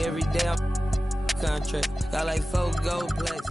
money every day. I'm contract. Got like 4 gold plaques.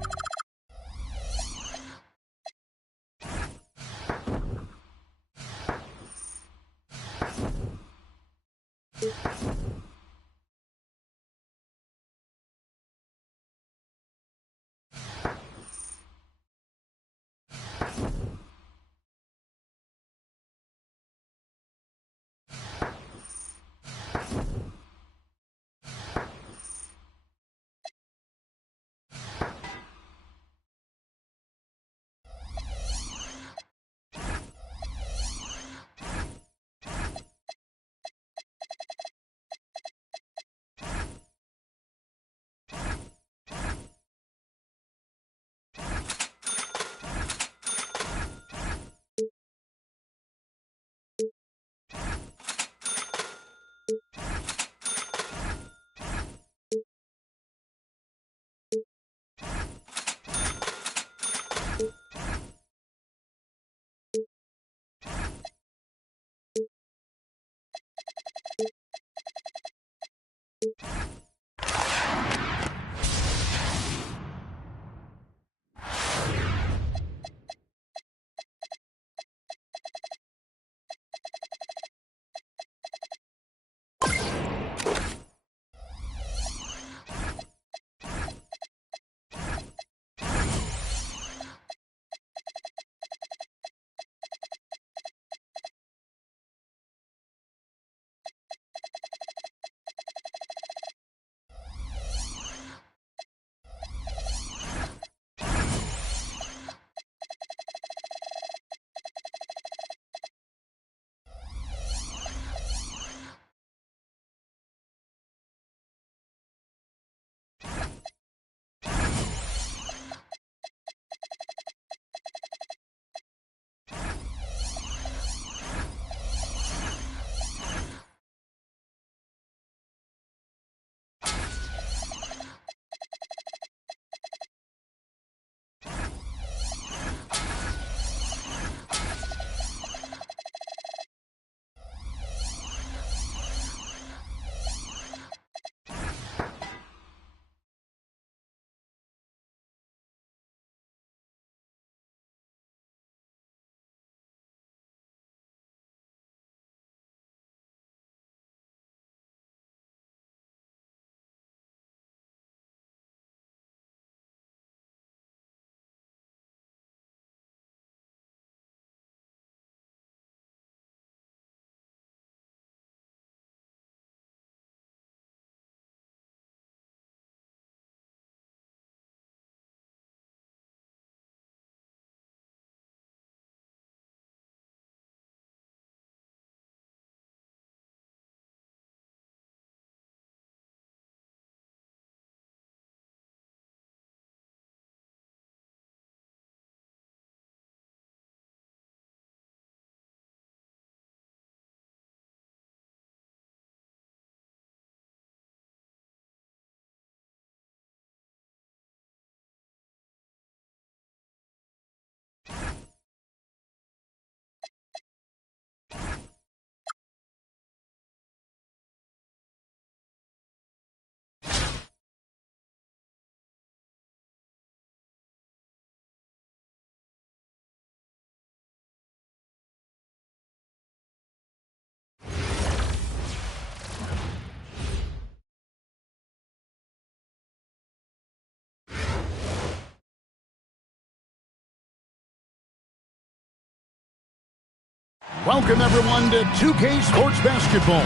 Welcome, everyone, to 2K Sports Basketball.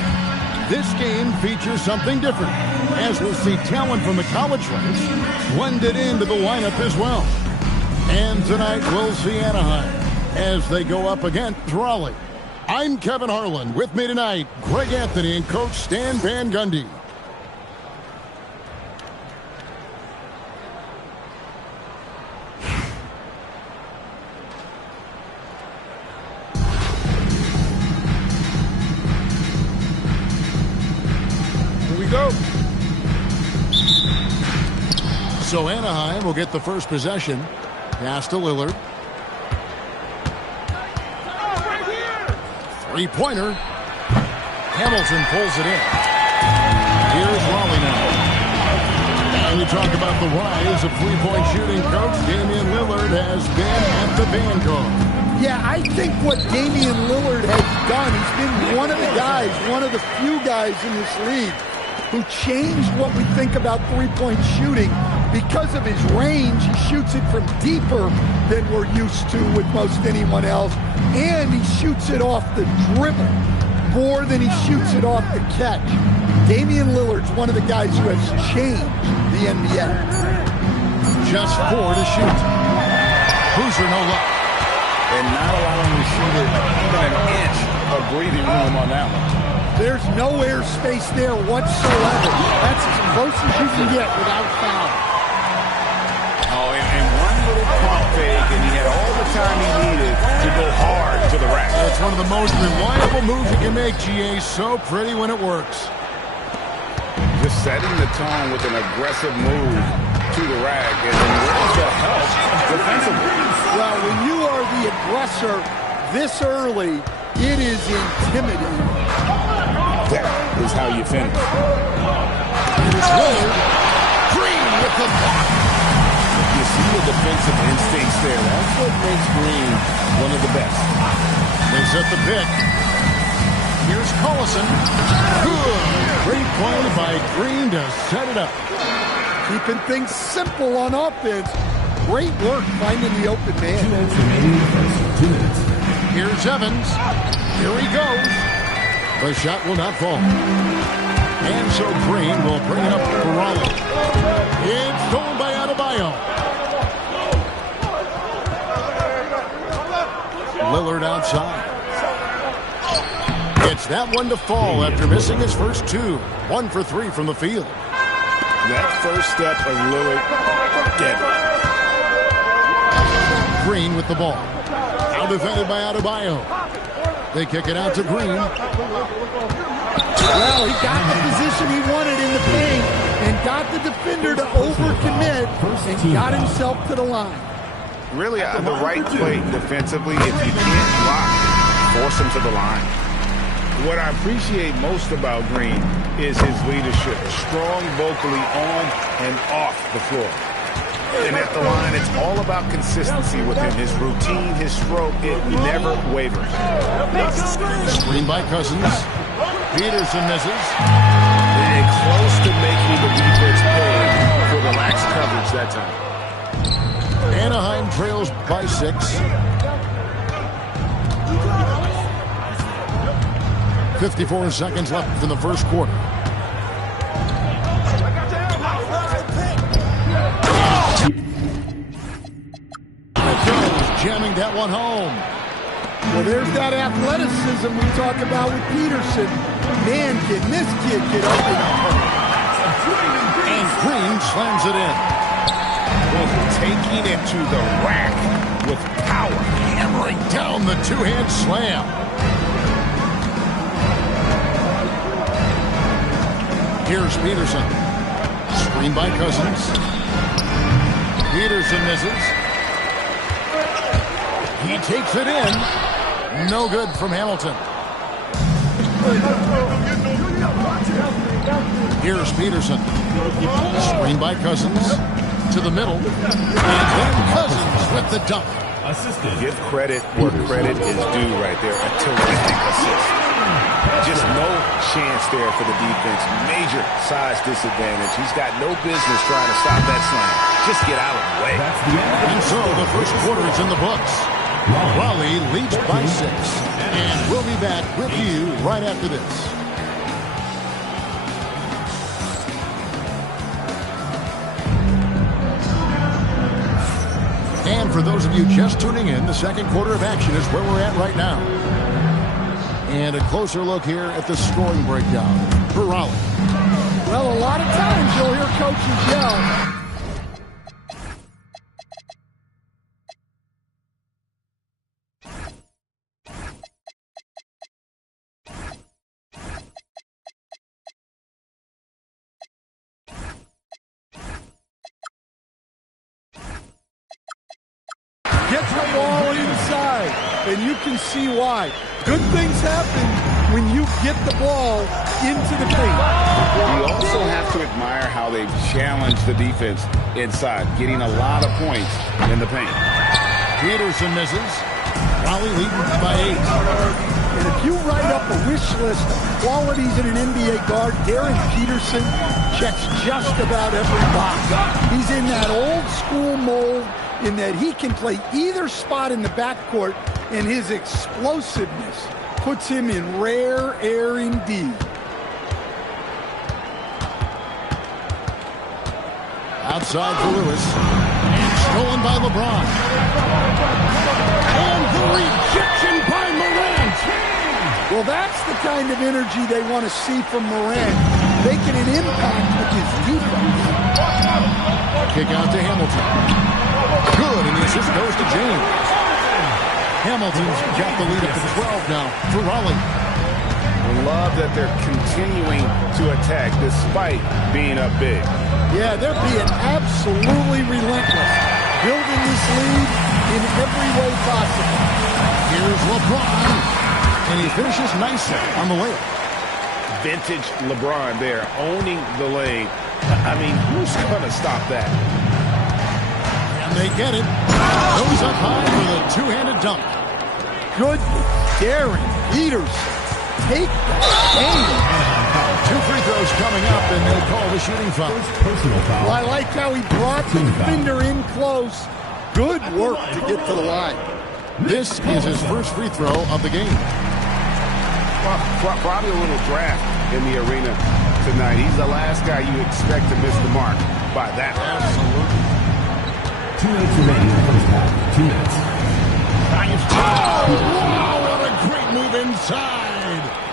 This game features something different, as we'll see talent from the college ranks blended into the lineup as well. And tonight, we'll see Anaheim as they go up against Raleigh. I'm Kevin Harlan. With me tonight, Greg Anthony and Coach Stan Van Gundy. Go. So Anaheim will get the first possession. Pass to Lillard. Three-pointer. Hamilton pulls it in. Here's Raleigh now. talk about the rise of three-point shooting, Coach. Damian Lillard has been at the vanguard. Yeah, I think what Damian Lillard has done, he's been one of the guys, one of the few guys in this league who changed what we think about three-point shooting. Because of his range, he shoots it from deeper than we're used to with most anyone else. And he shoots it off the dribble more than he shoots it off the catch. Damian Lillard's one of the guys who has changed the NBA. Just 4 to shoot. Boozer no luck. And not allowing the shooter even an inch of breathing room on that one. There's no airspace there whatsoever. That's as close as you can get without foul. Oh, and one little pump fake, and he had all the time he needed to go hard to the rack. It's one of the most reliable moves you can make, GA. So pretty when it works. Just setting the tone with an aggressive move to the rack, and then where's the help defensively? Well, when you are the aggressor this early, it is intimidating. That is how you finish. Here's Lillard. Green with the block. You see the defensive instincts there. That's what makes Green one of the best. They set the pick. Here's Collison. Good. Great play by Green to set it up. Keeping things simple on offense. Great work finding the open man. 2 minutes remaining. 2 minutes. Here's Evans. Here he goes. The shot will not fall. And so Green will bring it up for Raleigh. It's stolen by Adebayo. Lillard outside. It's that one to fall after missing his first 2. 1 for 3 from the field. That first step of Lillard, deadly. Green with the ball. Now defended by Adebayo. They kick it out to Green. Well, he got the position he wanted in the paint and got the defender to overcommit and got himself to the line. Really, the right play defensively. If you can't block, force him to the line. What I appreciate most about Green is his leadership. Strong vocally on and off the floor. And at the line, it's all about consistency with him. His routine, his stroke, it never wavers. Screen by Cousins. Peterson misses. And close to making the defense pay for relaxed coverage that time. Anaheim trails by 6. 54 seconds left in the first quarter. Jamming that one home. Well, there's that athleticism we talk about with Peterson. Man, can this kid get open up. And Green slams it in. Taking it to the rack with power. Hammering down the two-hand slam. Here's Peterson. Screen by Cousins. Peterson misses. He takes it in. No good from Hamilton. Here's Peterson. Screen by Cousins. To the middle. And then Cousins with the dunk. Give credit where credit is due right there. A terrific assist. Just no chance there for the defense. Major size disadvantage. He's got no business trying to stop that slam. Just get out of the way. And so the first quarter is in the books. Raleigh leads by 6. And we'll be back with you right after this. And for those of you just tuning in, the second quarter of action is where we're at right now. And a closer look here at the scoring breakdown for Raleigh. Well, a lot of times you'll hear coaches yell, get the ball inside, and you can see why. Good things happen when you get the ball into the paint. We also have to admire how they've challenged the defense inside, getting a lot of points in the paint. Peterson misses. Raleigh leading by 8. And if you write up a wish list of qualities in an NBA guard, Darren Peterson checks just about every box. He's in that old school mold in that he can play either spot in the backcourt, and his explosiveness puts him in rare air indeed. Outside for Lewis. And stolen by LeBron. And the rejection by Morant. Well, that's the kind of energy they want to see from Morant, making an impact with his defense. Kick out to Hamilton. Good, and the assist goes to James. Hamilton's got the lead up to 12 now for Raleigh. I love that they're continuing to attack despite being up big. Yeah, they're being absolutely relentless, building this lead in every way possible. Here's LeBron, and he finishes nicely on the layup. Vintage LeBron there, owning the lane. I mean, who's going to stop that? And they get it. Goes up high for the two-handed dunk. Good, Darren Peterson. Take the game. 2 free throws coming up, and they call the shooting foul. Well, I like how he brought the defender in close. Good work to get to the line. This is his first free throw of the game. Well, probably a little draft in the arena tonight. He's the last guy you expect to miss the mark by that. Absolutely. 2 minutes remaining in the first half. 2 minutes. Oh, wow, what a great move inside.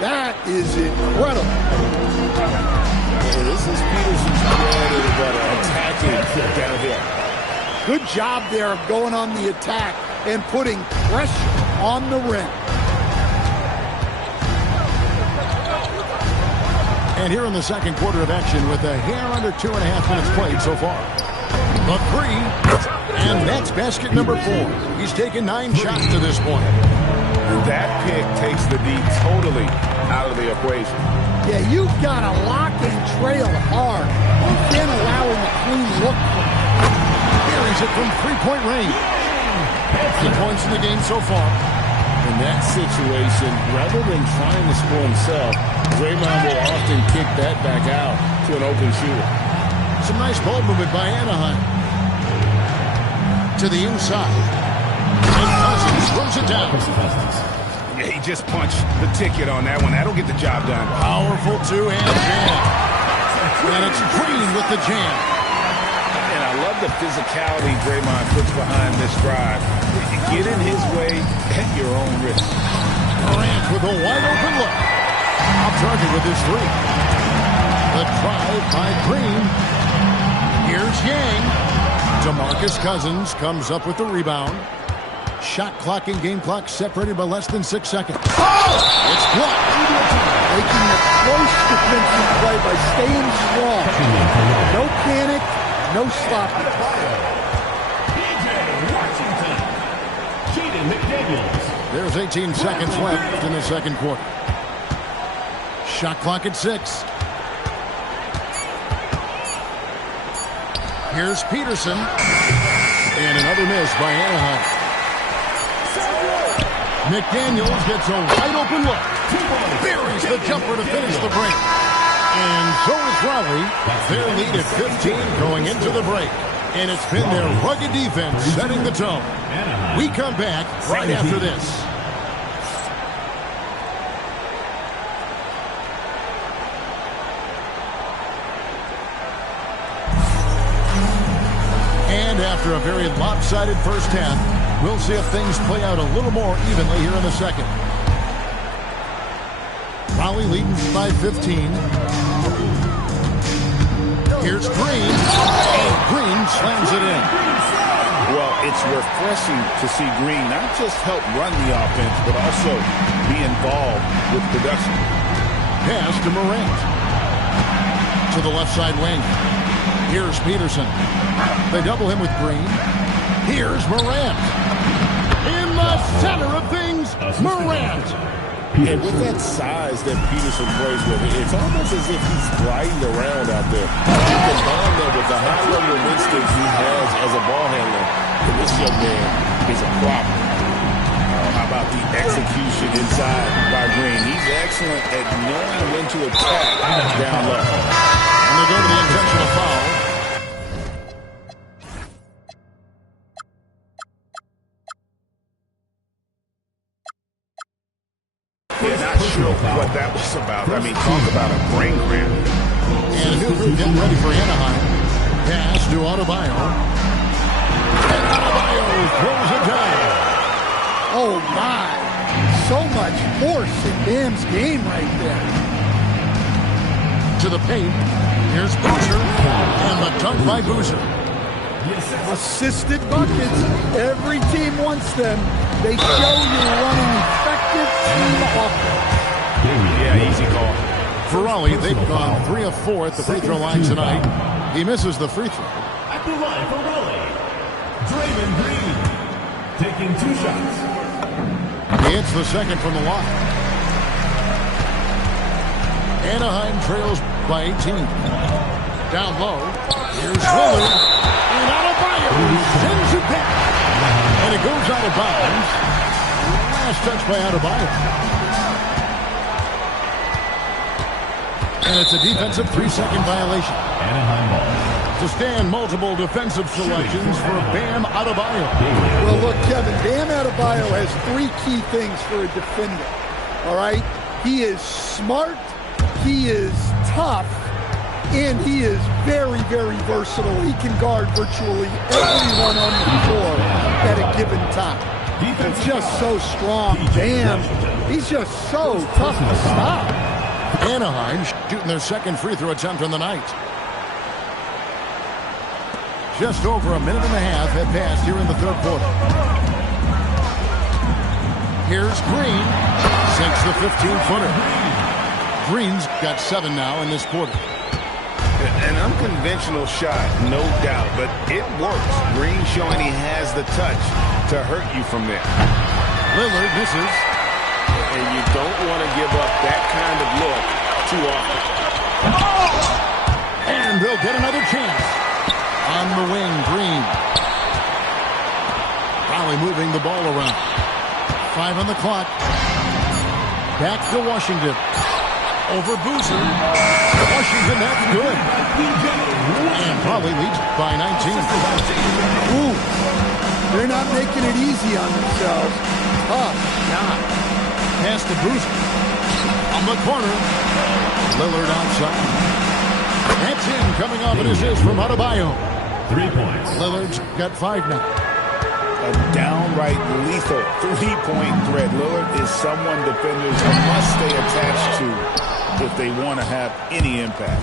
That is incredible. Yeah, this is Peterson's bread and butter, attacking down here. Good job there of going on the attack and putting pressure on the rim. And here in the second quarter of action with a hair under 2.5 minutes played so far. The three, and that's basket number 4. He's taken 9 shots to this point. That pick takes the D totally out of the equation. Yeah, you've got to lock and trail hard. You can't allow him a clean look. Buries it from 3-point range. 2 points in the game so far. In that situation, rather than trying to score himself, Draymond will often kick that back out to an open shooter. Some nice ball movement by Anaheim. To the inside. And Cousins throws it down. Yeah, he just punched the ticket on that one. That'll get the job done. Powerful two-hand jam. And it's Green with the jam. And I love the physicality Draymond puts behind this drive. Get in his way at your own risk. Morant with a wide-open look. Off target with his 3. The drive by Green. Here's Yang. DeMarcus Cousins comes up with the rebound. Shot clock and game clock separated by less than 6 seconds. Oh! It's blocked. Making a close defensive play by staying strong. No panic, no sloppy. There's 18 seconds left in the second quarter. Shot clock at 6. Here's Peterson. And another miss by Anaheim. McDaniels gets a wide-open look. Buries the jumper to finish the break. And so is Raleigh. Their lead at 15 going into the break. And it's been their rugged defense setting the tone. We come back right after this. And after a very lopsided first half, we'll see if things play out a little more evenly here in the second. Raleigh leading by 15. Here's Green. And Green slams it in. Well, it's refreshing to see Green not just help run the offense, but also be involved with production. Pass to Morant. To the left side wing. Here's Peterson. They double him with Green. Here's Morant. In the center of things, Morant. And with that size that Peterson plays with, it's almost as if he's gliding around out there. You can combine that with the high level of instinct he has as a ball handler, and this young man is a problem. How about the execution inside by Green? He's excellent at knowing when to attack down low. And they go to the intentional foul. Not sure what that was about. I mean, talk about a brain cramp. And Hoover getting ready for Anaheim. Pass to Adebayo. And Adebayo throws it down. Oh, my. So much force in Bam's game right there. To the paint. Here's Boozer. And the dunk by Boozer. Assisted buckets. Every team wants them. They show you're running effective team offense. Yeah, easy call. For Raleigh, they've gone 3 of 4 at the free throw line tonight. He misses the free throw. At the line for Raleigh, Draymond Green, taking 2 shots. He hits the second from the line. Anaheim trails by 18. Down low, here's Lillard. And Adebayo sends it back. And it goes out of bounds. Last touch by Adebayo. And it's a defensive 3-second violation. Anaheim ball. To stand multiple defensive selections for Bam Adebayo. Well, look, Kevin, Bam Adebayo has 3 key things for a defender. All right? He is smart, he is tough, and he is very, very versatile. He can guard virtually everyone on the floor at a given time. He's just so strong. Bam, he's just so tough to stop. Anaheim shooting their second free throw attempt on the night. Just over a minute and a half had passed here in the third quarter. Here's Green. Sinks the 15-footer. Green's got 7 now in this quarter. An unconventional shot, no doubt, but it works. Green showing he has the touch to hurt you from there. Lillard misses. And you don't want to give up that kind of look too often. And they'll get another chance. On the wing, Green. Raleigh moving the ball around. 5 on the clock. Back to Washington. Over Boozer. Washington, that's good. And Raleigh leads by 19. Ooh, they're not making it easy on themselves. Tough shot. Pass to Boozer. On the corner. Lillard outside. That's in, coming off an assist from Adebayo. 3 points. Lillard's got 5 now. A downright lethal 3-point threat. Lillard is someone defenders must stay attached to if they want to have any impact.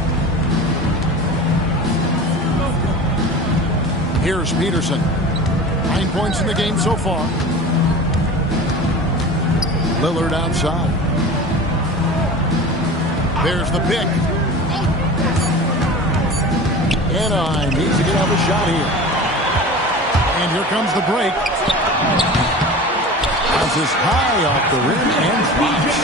Here's Peterson. 9 points in the game so far. Lillard outside. There's the pick. Anaheim needs to get off a shot here. And here comes the break. Bounces high off the rim and drops.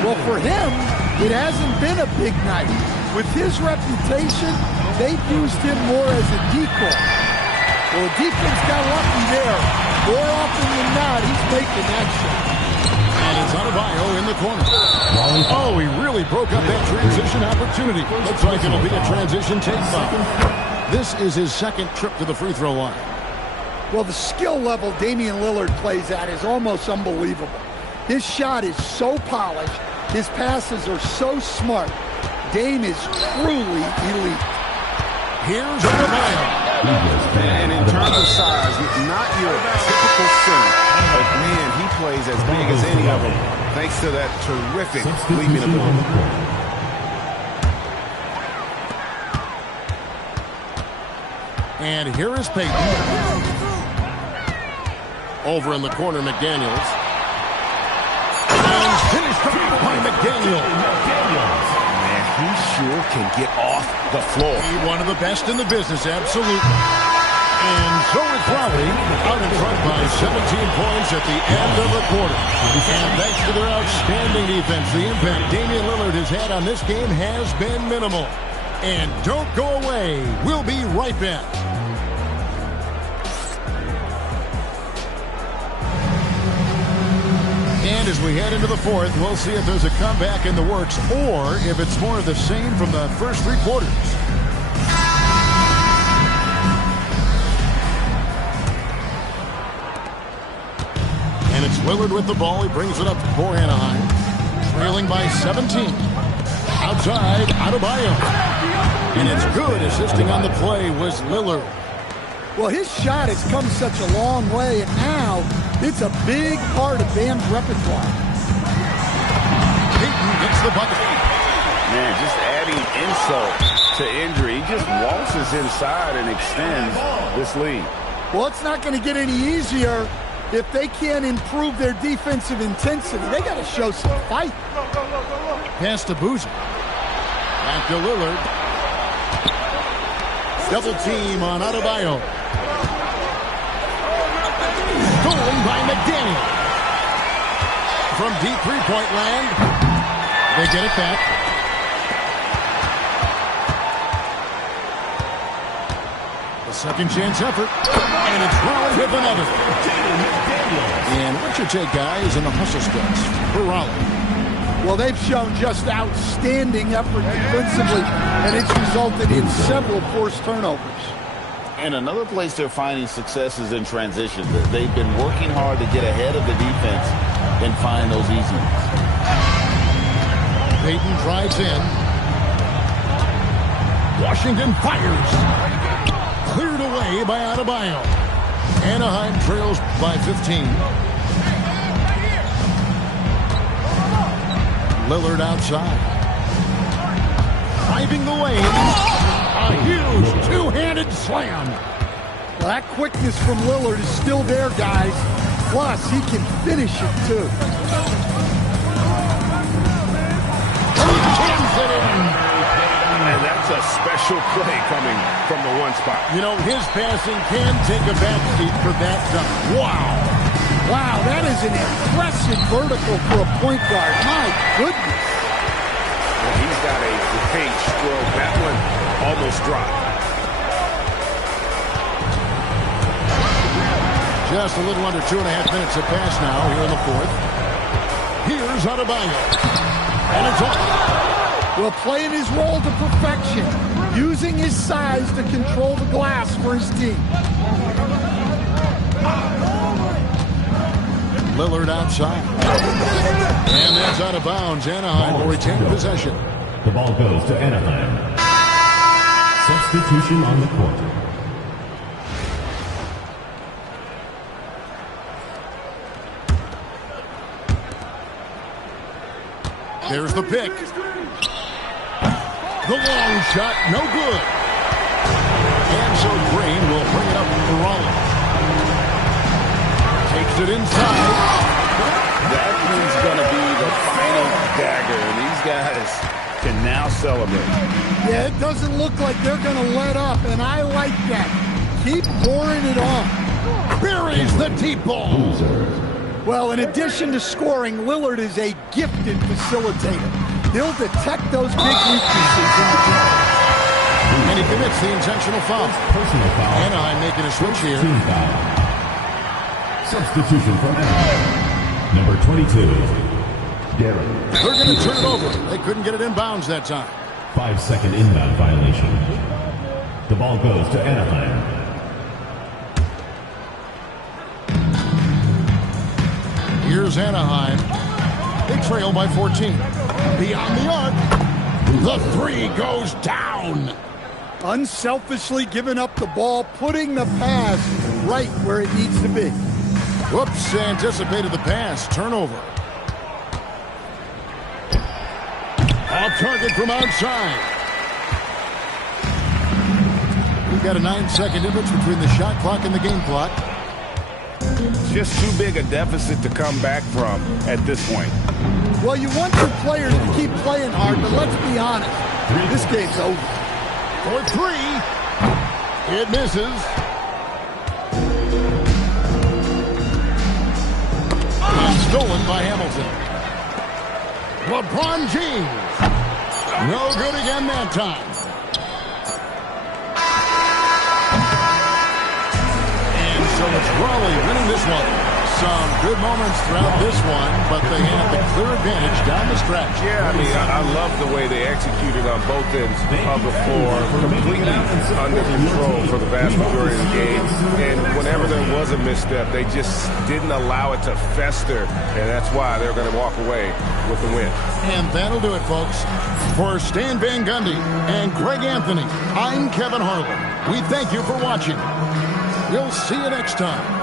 Well, for him, it hasn't been a big night. With his reputation, they've used him more as a decoy. Well, the defense got lucky there. More often than not, he's making that shot. And it's Adebayo in the corner. Oh, he really broke up that transition opportunity. Looks like it'll be a transition take foul. This is his second trip to the free throw line. Well, the skill level Damian Lillard plays at is almost unbelievable. His shot is so polished. His passes are so smart. Dame is truly elite. Here's Adebayo. And in terms of size, not your typical center, but man, he plays as big as any of them, thanks to that terrific leaping ability. And here is Payton. Over in the corner, McDaniels. And finished off by McDaniels. He sure can get off the floor. He's one of the best in the business, absolutely. And so is Raleigh, out in front by 17 points at the end of the quarter. And thanks to their outstanding defense, the impact Damian Lillard has had on this game has been minimal. And don't go away. play. We'll be right back. And as we head into the fourth, we'll see if there's a comeback in the works or if it's more of the same from the first three quarters. And it's Lillard with the ball. He brings it up for Anaheim. Trailing by 17. Outside, Adebayo. And it's good. Assisting on the play was Lillard. Well, his shot has come such a long way, and now it's a big part of Bam's repertoire. Payton gets the bucket. Man, just adding insult to injury. He just waltzes inside and extends this lead. Well, it's not going to get any easier if they can't improve their defensive intensity. They got to show some fight. Pass to Boozer. Back to Lillard. Double team on Adebayo. Stolen by McDaniel. From deep three-point land. They get it back. A second chance effort. And it's Raleigh with another. And what's your take, guys, in the hustle splits for Raleigh? Well, they've shown just outstanding effort defensively, and it's resulted in several forced turnovers. And another place they're finding success is in transition. They've been working hard to get ahead of the defense and find those easy ones. Payton drives in. Washington fires. Cleared away by Adebayo. Anaheim trails by 15. Lillard outside. Driving the lane. A huge two-handed slam. Well, that quickness from Lillard is still there, guys. Plus, he can finish it, too. Jams it in. And that's a special play coming from the one spot. You know, his passing can take a backseat for that dunk. Wow. Wow, that is an impressive vertical for a point guard. My goodness. Well, he's got a great stroke. That one almost dropped. Just a little under 2.5 minutes to pass now here in the fourth. Here's Adebayo. And it's off. Well, playing his role to perfection. Using his size to control the glass for his team. Lillard outside. And that's out of bounds. Anaheim will retain possession. The ball goes to Anaheim. Substitution on the court. There's the pick. The long shot, no good. And so Green will bring it up for Rollins. Takes it inside. That one's going to be the final dagger. These guys can now celebrate. Yeah, it doesn't look like they're going to let up, and I like that. Keep pouring it on. Buries the deep ball. Well, in addition to scoring, Lillard is a gifted facilitator. He'll detect those big weaknesses in the game. And he commits the intentional foul. Personal foul. Anaheim making a switch here. Team foul. Substitution for Anaheim. Number 22, Darren. They're going to turn it over. They couldn't get it in bounds that time. 5-second inbound violation. The ball goes to Anaheim. Here's Anaheim. They trail by 14. Beyond the arc. The three goes down. Unselfishly giving up the ball, putting the pass right where it needs to be. Whoops, anticipated the pass. Turnover. Off target from outside. We've got a 9-second difference between the shot clock and the game clock. Just too big a deficit to come back from at this point. Well, you want your players to keep playing hard, but let's be honest. This game's over. For three. It misses. Stolen by Hamilton. LeBron James. No good again that time. Raleigh winning this one. Some good moments throughout this one, but they had the clear advantage down the stretch. Yeah, I mean, I love the way they executed on both ends of the floor, completely under control for the vast majority of the game. And whenever there was a misstep, they just didn't allow it to fester, and that's why they're going to walk away with the win. And that'll do it, folks. For Stan Van Gundy and Greg Anthony, I'm Kevin Harlan. We thank you for watching. We'll see you next time.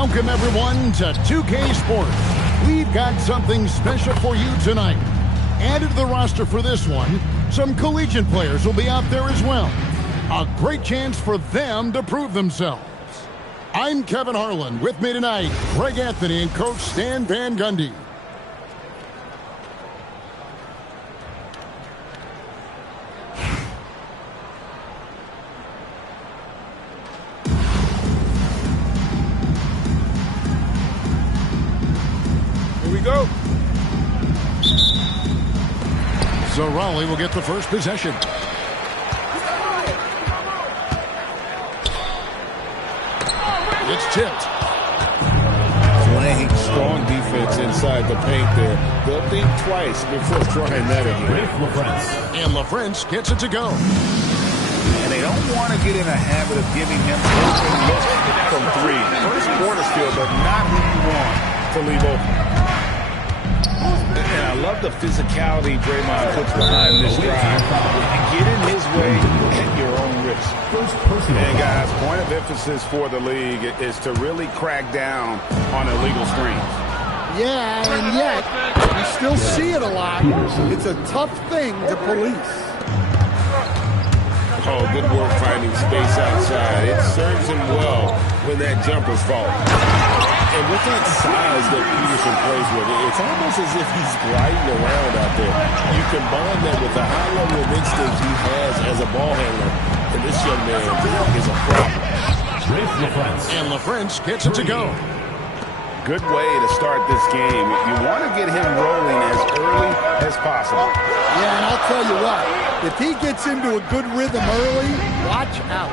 Welcome, everyone, to 2K Sports. We've got something special for you tonight. Added to the roster for this one, some collegiate players will be out there as well. A great chance for them to prove themselves. I'm Kevin Harlan. With me tonight, Greg Anthony and Coach Stan Van Gundy. Here we go. So Raleigh will get the first possession. It's tipped. Playing strong defense inside the paint there. They'll think twice before trying that again. And LaFrance gets it to go. And they don't want to get in a habit of giving him open looks from three. First quarter still, but not who you want to leave open. And I love the physicality Draymond puts behind this drive. Get in his way at your own risk. And guys, point of emphasis for the league is to really crack down on illegal screens. Yeah, and yet, we still see it a lot. It's a tough thing to police. Oh, good work finding space outside. It serves him well when that jumper's falling. And with that size that Peterson plays with, it's almost as if he's gliding around out there. You combine that with the high level of instinct he has as a ball handler, and this young man is a problem. And LaFrance gets it to go. Good way to start this game. You want to get him rolling as early as possible. Yeah, and I'll tell you what, if he gets into a good rhythm early, watch out.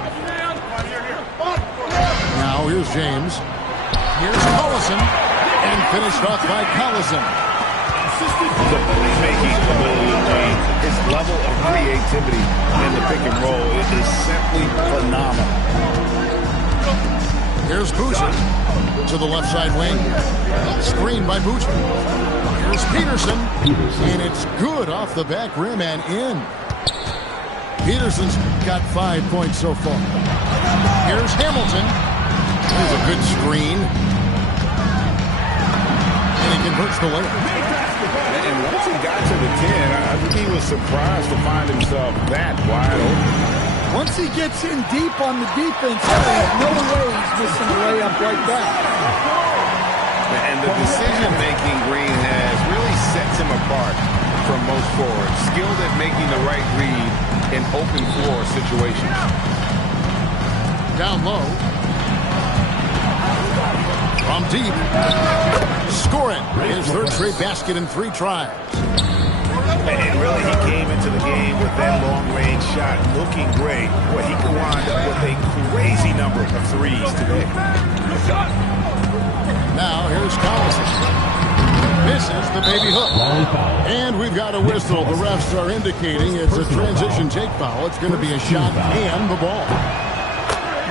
Now here's James. Here's Collison. And finished off by Collison. The playmaking ability of James, his level of creativity in the pick and roll is simply phenomenal. Here's Boozer to the left side wing. Screen by Boozer. Here's Peterson. And it's good off the back rim and in. Peterson's got 5 points so far. Here's Hamilton. There's a good screen. And he converts the layup. And once he got to the 10, I think he was surprised to find himself that wide open. Once he gets in deep on the defense, there's no way he's missing a layup like that. And the decision-making Green has really sets him apart from most forwards. Skilled at making the right read in open floor situations. Down low. From deep. Score it. His third straight basket in 3 tries. And really, he came into the game with that long-range shot looking great. Well, he could wind up with a crazy number of threes today. Now, here's Collison. Misses the baby hook. And we've got a whistle. The refs are indicating it's a transition take foul. It's going to be a shot and the ball.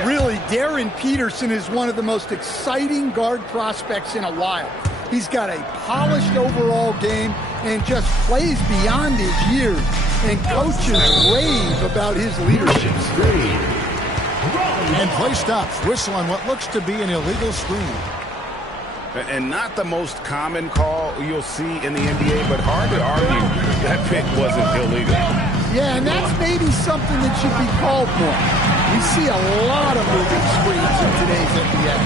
Really, Darren Peterson is one of the most exciting guard prospects in a while. He's got a polished overall game and just plays beyond his years. And coaches rave about his leadership. And play stops. Whistle on what looks to be an illegal screen. And not the most common call you'll see in the NBA, but hard to argue that pick wasn't illegal. Yeah, and that's maybe something that should be called for. We see a lot of moving screens in today's NBA.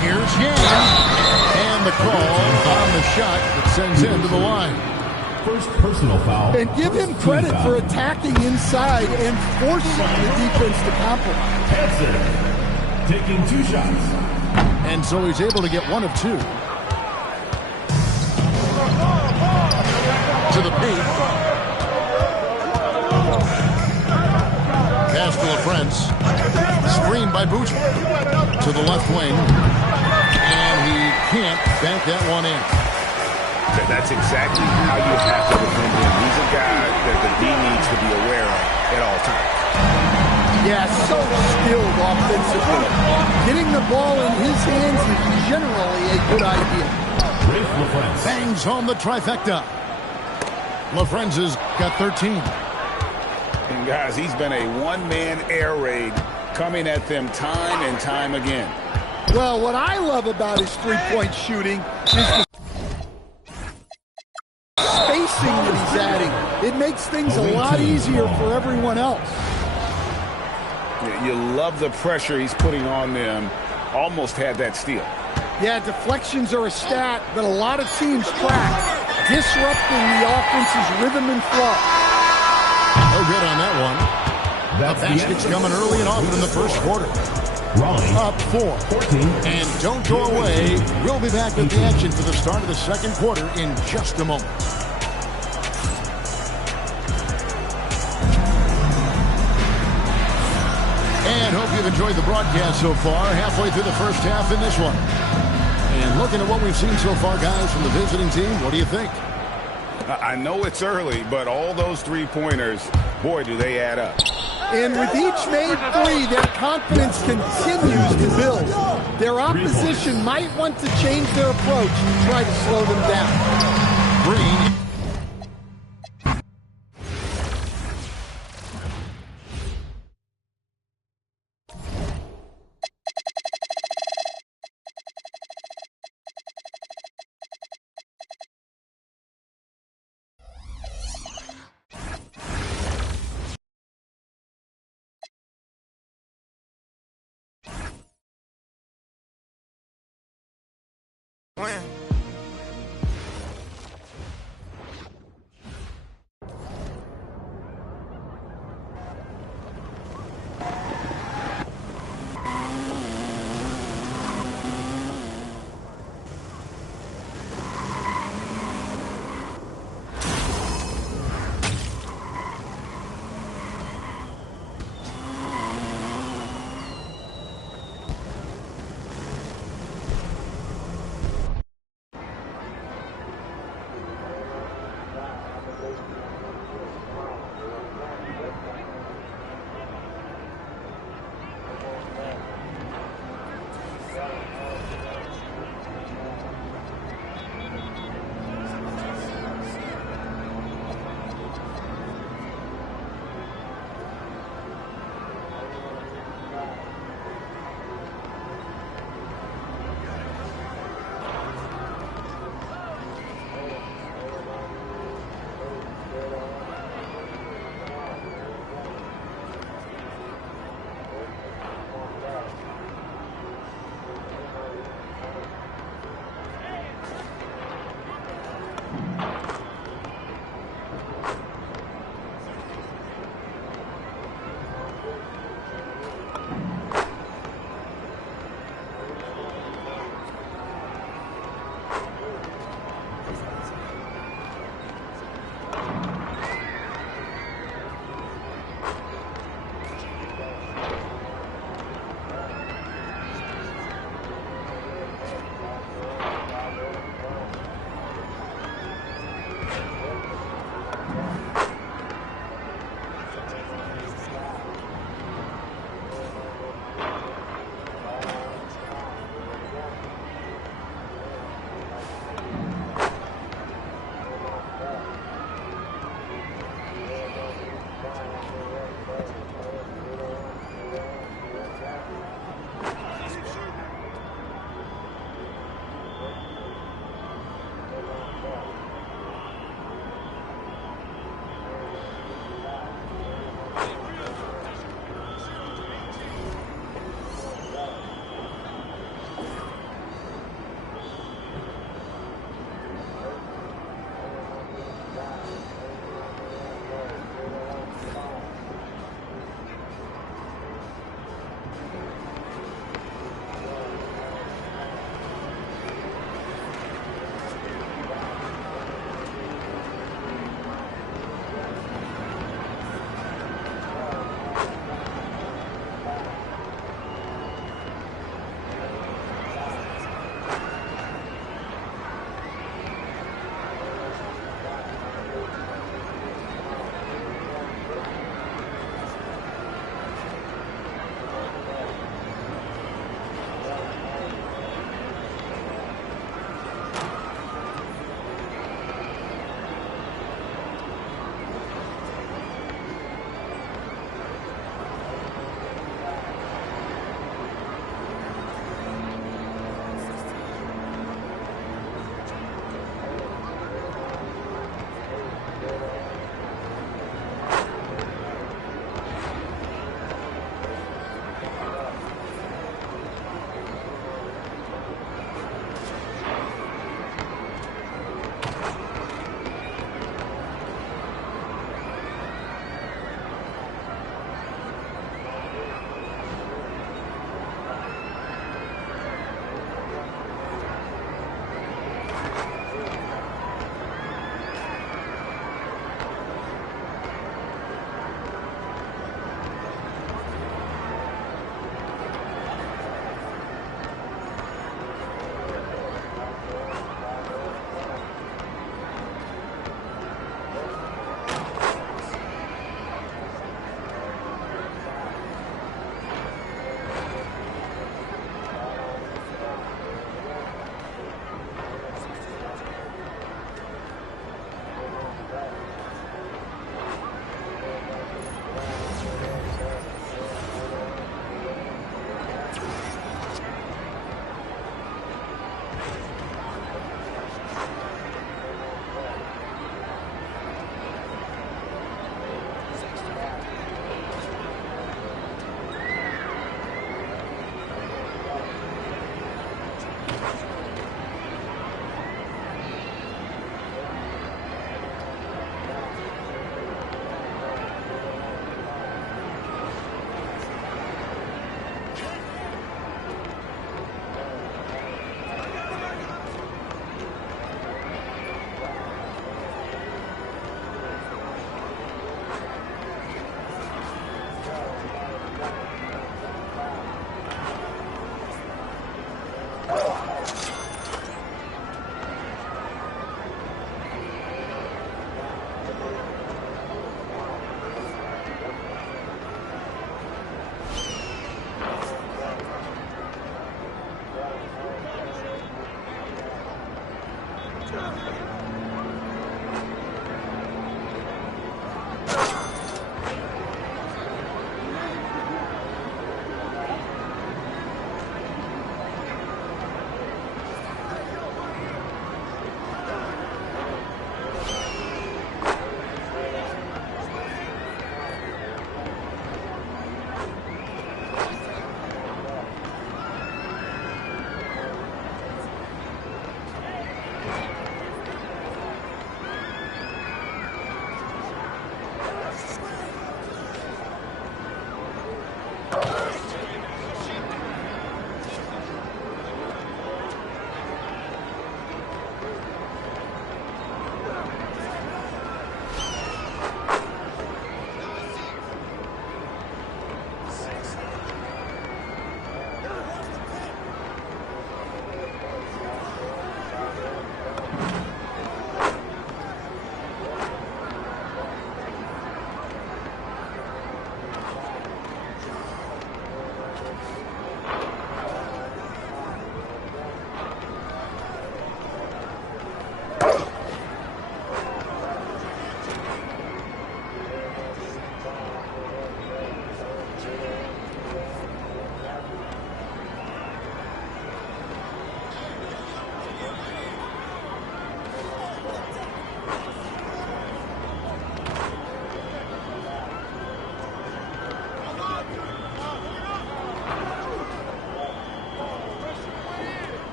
Here's Yang. And the call on the shot that sends him to the line. First personal foul. And give him credit for attacking inside and forcing the defense to compromise. Hansen taking 2 shots. And so he's able to get 1 of 2. To the paint. Pass to LaFrance. Screen by Boozer. To the left wing. And he can't bank that one in. That's exactly how you have to defend him. He's a guy that the D needs to be aware of at all times. Yeah, so skilled offensively. Getting the ball in his hands is generally a good idea. Bangs home the trifecta. LaFrance has got 13. And guys, he's been a one-man air raid coming at them time and time again. Well, what I love about his three-point shooting is the spacing that he's adding. It makes things a lot easier for everyone else. You love the pressure he's putting on them. Almost had that steal. Yeah, deflections are a stat that a lot of teams track, disrupting the offense's rhythm and flow. No good on that one. The basket's coming early and often in the first quarter. Raleigh Up 4. 14. And don't go away. We'll be back with the action for the start of the second quarter in just a moment. And hope you've enjoyed the broadcast so far. Halfway through the first half in this one. And looking at what we've seen so far, guys, from the visiting team, what do you think? I know it's early, but all those three-pointers, boy, do they add up. And with each made three, their confidence continues to build. Their opposition might want to change their approach to try to slow them down. Green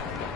ball.